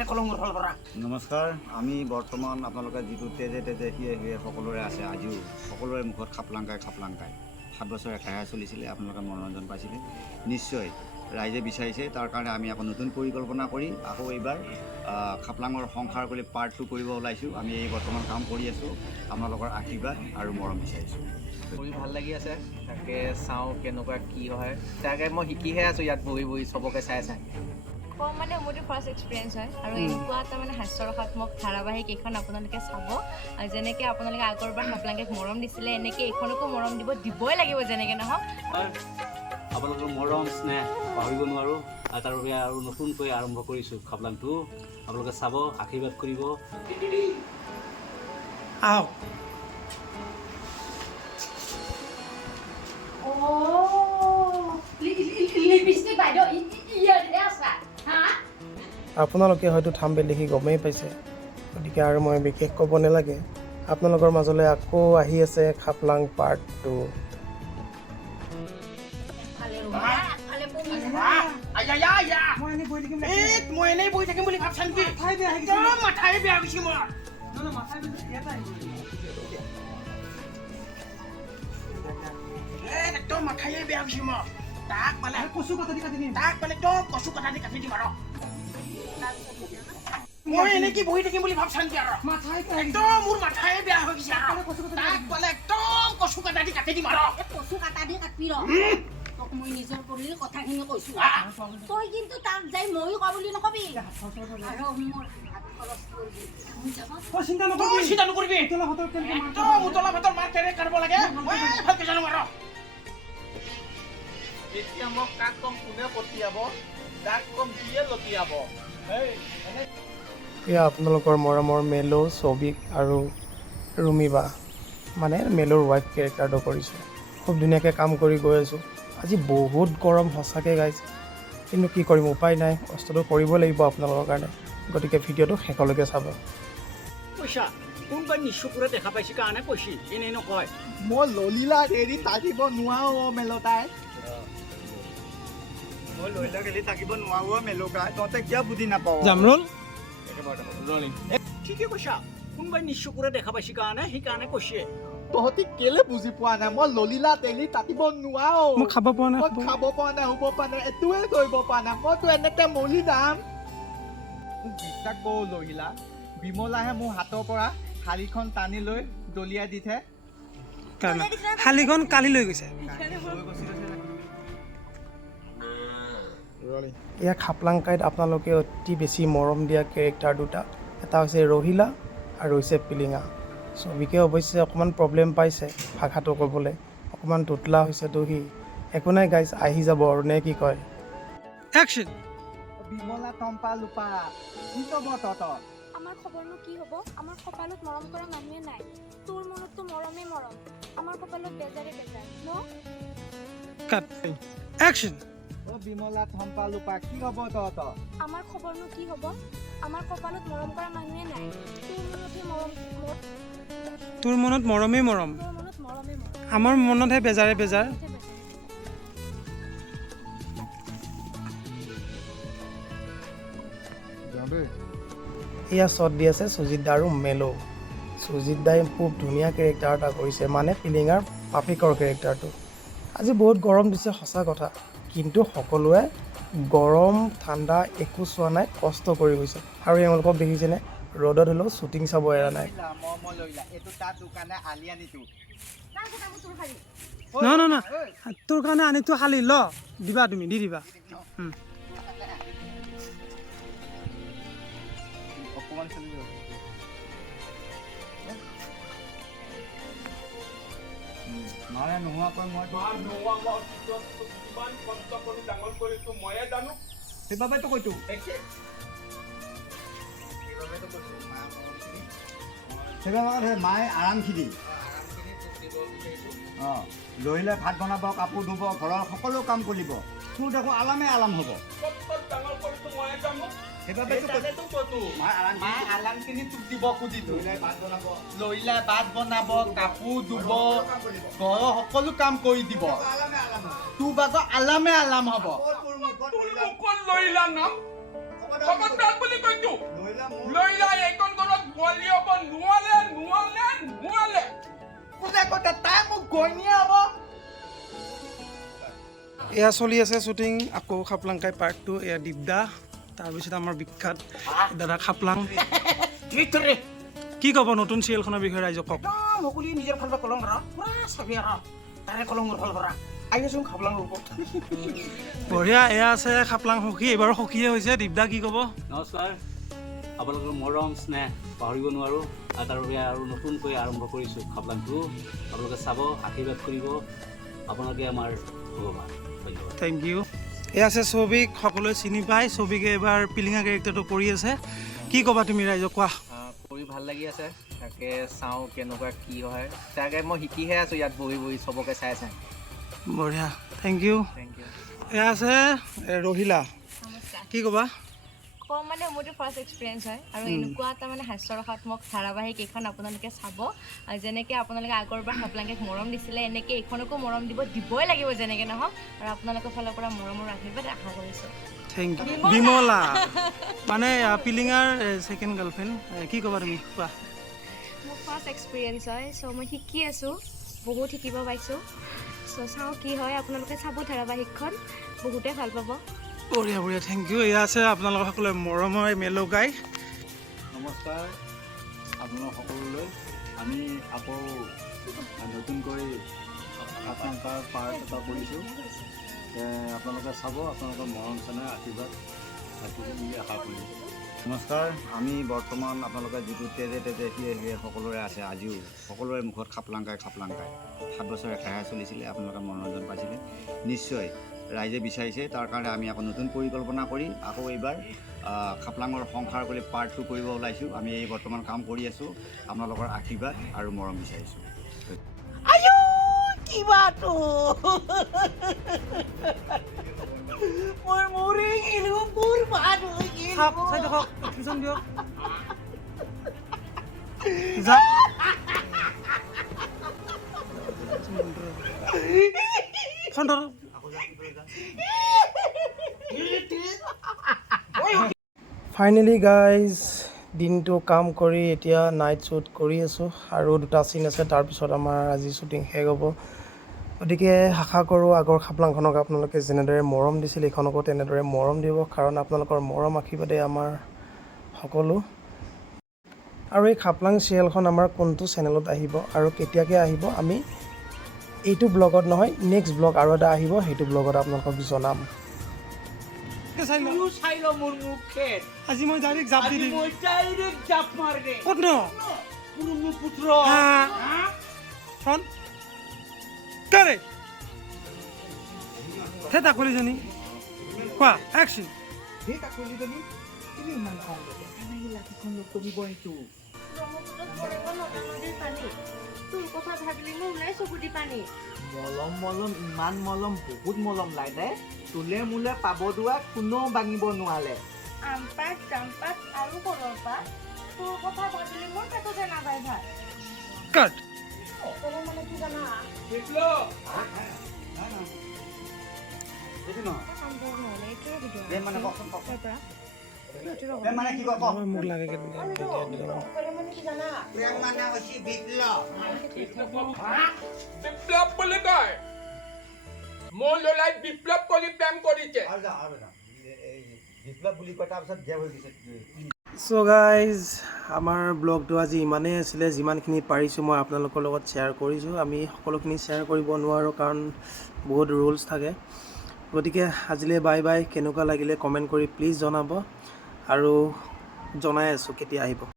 নমস্কাৰ আমি বৰ্তমান আপোনালোকে যিটো তেজে তেজে সিয়ে সিয়ে সকলোৰে আছে আজিও সকলোৰে মুখত খাপলাং কাই 7 বছৰ একেৰাহে চলিছিলে আপোনালোকে মনোৰঞ্জন পাইছিলে নিশ্চয় ৰাইজে বিচাৰিছে তাৰ কাৰণে আমি আকৌ নতুন পৰিকল্পনা কৰি আকৌ এইবাৰ খাপলাঙৰ সংসাৰ কৰি পাৰ্ট 2 কৰিব ওলাইছোঁ আমি এই বৰ্তমান কাম কৰি আছোঁ আপোনালোকৰ আশীৰ্বাদ আৰু মৰম বিচাৰিছোঁ কৰি ভাল লাগি আছে তাকে চাওঁ কেনেকুৱা কি হয় তাকে মই শিকিহে আছোঁ ইয়াত বহি বহি চবকে চাই চাই মানে মোৰ ফাৰ্ষ্ট এক্সপিৰিয়েঞ্চ হয় আৰু এনেকুৱা এটা মানে হাস্যৰসাত্মক ধাৰাবাহিক এইখন আপোনালোকে চাব যেনেকৈ আপোনালোকে আগৰবাৰ খাপলাং কাইক মৰম দিছিলে এনেকৈ এইখনকো মৰম দিবই লাগিব যেনেকৈ নহওক আপোনালোকৰ মৰম স্নেহ পাহৰিব নোৱাৰোঁ আৰু তাৰ বাবে আৰু নতুনকৈ আৰম্ভ কৰিছোঁ খাপলাংটো আপোনালোকে চাব আশীৰ্বাদ কৰিব আহক আপোনালোকে হয়তো থাম্বনেইল দেখি গমেই পাইছে গতিকে আৰু মই বিশেষ ক'ব নালাগে আপোনালোকৰ মাজলৈ আকৌ আহি আছে খাপলাং পাৰ্ট 2 মই এনেই বহি থাকিম বুলি ভাবছা নেকি মাথাই বেয়া গৈছে মোৰ একদম মাথাই বেয়া গৈছে মোৰ তাক মানে কচু কাটা দি কাটি দিম তাক মানে একদম কচু কাটা দি কাটি দিম আৰু মই এনেই কি বহি থাকিম বুলি ভাবছা নেকি আৰু একদম মোৰ মাথাই বেয়া হৈ গৈছে তাক মানে একদম কচু কাটা দি কাটি দিম আৰু কচু কাটা দি কাটবি ৰ তোক মই নিজৰ পৰিৰ কথাখিনি কৈছোঁ তই কিন্তু তাক যাই ময়ো কোৱা বুলি নকবি আৰু মোৰ হাত খৰচ কৰিবি চিন্তা নকৰিবি উতলা ভাতৰ মাৰ কেনে কাঢ়িব লাগে ভালকে জানো আৰু এতিয়া মোক কাক কম কোনে পঠিয়াব কাক কম দিয়ে লটিয়াব এয়া আপোনালোকৰ মৰমৰ মেলো ছবিক আৰু ৰুমিবা মানে মেলোৰ ৱাইফ কেৰেক্টাৰটো কৰিছে খুব ধুনীয়াকৈ কাম কৰি গৈ আছোঁ আজি বহুত গৰম সঁচাকৈ গাইছে কিন্তু কি কৰিম উপায় নাই কষ্টটো কৰিব লাগিব আপোনালোকৰ কাৰণে গতিকে ভিডিঅ'টো শেষলৈকে চাব পইচা কোনোবাই নিশ্চকুৰে দেখা পাইছে কাৰণে কৈছি এনেই নকয় মই ললিলাক এৰি থাকিব নোৱাৰো মেলতাই মই লইলাক এৰি থাকিব নোৱাৰো মেলোকা তহঁতে কিয় বুজি নাপাওঁ জামৰোল ঠিকে কৈছা কোনোবাই নিশ্চকুৰে দেখা পাইছে কাৰণে সেইকাৰণে কৈছে তহঁতি কেলে বুজি পোৱা নাই মই ললিলা তেলি তাতিব নোৱাৰো মই খাব পৰা নাই মই খাব পৰা নাই শুব পৰা নাই এইটোৱে কৰিব পৰা নাই মইতো এনেকে মলি যাম মোক বিশ্বাস কৰো ললিলা বিমলাহে মোৰ হাতৰ পৰা শাৰীখন টানি লৈ দলিয়াই দিছে শালিখন কালি লৈ গৈছে এয়া খাপলাং কাইত আপোনালোকে অতি বেছি মৰম দিয়া কেৰেক্টাৰ দুটা এটা হৈছে ৰহিলা আৰু হৈছে পিলিঙা ছবিকে অৱশ্যে অকণমান প্ৰব্লেম পাইছে ভাষাটো ক'বলৈ অকণমান তোতলা হৈছে দহি একো নাই গাইজ আহি যাব আৰু নে কি কয় একশ্যন বিমলা টম্পা লোপা কি ক'ব তহঁত আমাৰ খবৰনো কি হ'ব আমাৰ কপালত মৰম কৰা মানুহে নাই তোৰ মনততো মৰমেই মৰম আমাৰ কপালত বেজাৰে বেজাৰ ন কাট একশ্যন অ বিমলা টম্পা লোপা কি হ'ব তহঁত আমাৰ খবৰনো কি হ'ব আমাৰ কপালত মৰম কৰা মানুহে নাই তোৰ মনত মৰমেই মৰম আমাৰ মনতহে বেজাৰে বেজাৰ এয়া শ্বট দি আছে সুজিত দা আৰু মেলো সুজিত দাই খুব ধুনীয়া কেৰেক্টাৰ এটা কৰিছে মানে পিলিঙাৰ পাপিকৰ কেৰেক্টাৰটো আজি বহুত গৰম দিছে সঁচা কথা কিন্তু সকলোৱে গৰম ঠাণ্ডা একো চোৱা নাই কষ্ট কৰি গৈছে আৰু এওঁলোকক দেখিছেনে ৰ'দত হ'লেও শ্বুটিং চাব এৰা নাই ন তোৰ কাৰণে আনিতো খালি ল দিবা তুমি দি দিবা মাৰে নোহোৱাকৈ মই সেইবাবেতো কৈছোঁ সেইবাবে মায়ে আৰামখিনি অঁ লৰিলে ভাত বনাব কাপোৰ ধুব ঘৰৰ সকলো কাম কৰিব তোৰ দেখোন আলামে আলাম হ'ব লইলা ভাত বনাব কাপোৰ ধুব ঘৰৰ সকলো কাম কৰি দিব তোৰ ভাগৰ আলামে আলাম হ'ব খবৰদাৰ বুলি কৈছো লৈলা এইখন ঘৰত বোৱাৰী হ'ব নোৱাৰে কোনে কৈছে তাই মোক গইনীয়া হ'ব এয়া চলি আছে শ্বুটিং আকৌ খাপলাং কাই পাৰ্ট 2 এয়া দীপদা তাৰপিছত আমাৰ বিখ্যাত দাদা খাপলাং কি ক'ব নতুন চিৰিয়েলখনৰ বিষয়ে ৰাইজক কওক মুকলি নিজৰ ফালৰ পৰা কলম কৰা পুৰা চাবি আৰু তাৰে কলম মোৰ ফালৰ পৰা আহিছোন খাপলাং ৰূপত বঢ়িয়া এয়া আছে খাপলাং সখী এইবাৰ সখীয়ে হৈছে দীপদা কি ক'ব নমস্কাৰ আপোনালোকৰ মৰম স্নেহ পাহৰিব নোৱাৰোঁ আৰু তাৰ বাবে আৰু নতুনকৈ আৰম্ভ কৰিছোঁ খাপলাংটো আপোনালোকে চাব আশীৰ্বাদ কৰিব আপোনালোকে আমাৰ ভগৱান ধন্যবাদ থেংক ইউ এয়া আছে ছবিক সকলোৱে চিনি পায় ছবিকে এইবাৰ পিলিঙা কেৰেক্টাৰটো কৰি আছে কি ক'বা তুমি ৰাইজক কোৱা কৰি ভাল লাগি আছে তাকে চাওঁ কেনেকুৱা কি হয় তাকে মই শিকিহে আছোঁ ইয়াত বহি চবকে চাই বঢ়িয়া থেংক ইউ থেংক ইউ এয়া আছে ৰহিলা কি ক'বা কম মানে মোৰতো ফাৰ্ষ্ট এক্সপিৰিয়েঞ্চ হয় আৰু এনেকুৱা এটা মানে হাস্যৰসাত্মক ধাৰাবাহিক এইখন আপোনালোকে চাব আৰু যেনেকৈ আপোনালোকে আগৰবাৰ খাপলাংকাইক মৰম দিছিলে এনেকৈ এইখনকো মৰম দিবই লাগিব যেনেকৈ নহওক আৰু আপোনালোকৰ ফালৰ পৰা মৰমৰ আশীৰ্বাদ আশা কৰিছোঁ থেংক ইউ বিমলা মানে পিলিঙাৰ ছেকেণ্ড গাৰ্লফ্ৰেণ্ড কি ক'বা তুমি কোৱা মোৰ ফাৰ্ষ্ট এক্সপিৰিয়েঞ্চ হয় চ' মই শিকি আছোঁ বহুত শিকিব পাইছোঁ চ' চাওঁ কি হয় আপোনালোকে চাব ধাৰাবাহিকখন বহুতে ভাল পাব বঢ়িয়া বঢ়িয়া থেংক ইউ এয়া আছে আপোনালোকৰ সকলোৱে মৰমৰ মেলো গাই নমস্কাৰ আপোনালোক সকলোলৈ আমি আকৌ নতুনকৈ খাপলাংকাৰ পাৰ্ট এটা কৰিছোঁ আপোনালোকে চাব আপোনালোকৰ মৰম চেনেহ আশীৰ্বাদ থাকিব বুলি আশা কৰিছোঁ নমস্কাৰ আমি বৰ্তমান আপোনালোকে যিটো তেজে সিয়ে সকলোৰে আছে আজিও সকলোৰে মুখত খাপলাং কাই 7 বছৰ একেৰাহে চলিছিলে আপোনালোকে মনোৰঞ্জন পাইছিলে নিশ্চয় ৰাইজে বিচাৰিছে তাৰ কাৰণে আমি আকৌ নতুন পৰিকল্পনা কৰি আকৌ এইবাৰ খাপলাঙৰ সংসাৰ বুলি পাৰ্ট 2 কৰিব ওলাইছোঁ আমি এই বৰ্তমান কাম কৰি আছোঁ আপোনালোকৰ আশীৰ্বাদ আৰু মৰম বিচাৰিছোঁ আয়ো কিবাটো মোৰ মৰি গিলো মোৰ ভাত হৈ গিল চাই দেখক টিউচন দিয়ক যা ফোন ফাইনেলি গাইজ দিনটো কাম কৰি এতিয়া নাইট শ্বুট কৰি আছোঁ আৰু 2টা চিন আছে তাৰপিছত আমাৰ আজি শ্বুটিং শেষ হ'ব গতিকে আশা কৰোঁ আগৰ খাপলাংখনক আপোনালোকে যেনেদৰে মৰম দিছিল এইখনকো তেনেদৰে মৰম দিব কাৰণ আপোনালোকৰ মৰম আশীৰ্বাদে আমাৰ সকলো আৰু এই খাপলাং চিৰিয়েলখন আমাৰ কোনটো চেনেলত আহিব আৰু কেতিয়াকৈ আহিব আমি এইটো ব্লগত নহয় নেক্সট ব্লগ আৰু এটা আহিব সেইটো ব্লগত আপোনালোকক জনাম চাই ল মোৰ মুখেত আজি মই ডাইৰেক্ট জাপ দি দিম মই ডাইৰেক্ট জাপ মাৰ দে ক'ত ন মোৰ পুত্ৰ ফোন কৰে হে তাকলিজনী কোৱা একশ্যন সেই কাকলিজনী তুমি ইমান খং লাগে এই লাঠিখন নকৰিব এইটো তোৰ কথা ভাবিলে মোৰ ওলাই চকুদি পানী মলম ইমান মলম বহুত মলম লাই দে তোলে মোলে পাব দোৱা কোনেও ভাঙিব নোৱাৰে আমপাত জাম্পাত আৰু কলৰ পাত তোৰ কথা ভাবিলে মোৰ পেটতে নাযায় ভাত কাট মানে কি জানা মোক লাগে বিপ্লৱ বুলি কয় মোৰ ল'ৰাই বিপ্লৱ কৰি প্ৰেম কৰিছে বিপ্লৱ বুলি কয় তাৰপিছত জেব হৈ গৈছে চ' গাইজ আমাৰ ব্লগটো আজি ইমানেই আছিলে যিমানখিনি পাৰিছোঁ মই আপোনালোকৰ লগত শ্বেয়াৰ কৰিছোঁ আমি সকলোখিনি শ্বেয়াৰ কৰিব নোৱাৰোঁ কাৰণ বহুত ৰুলছ থাকে গতিকে আজিলৈ বাই বাই কেনেকুৱা লাগিলে কমেণ্ট কৰি প্লিজ জনাব আৰু জনাই আছোঁ কেতিয়া আহিব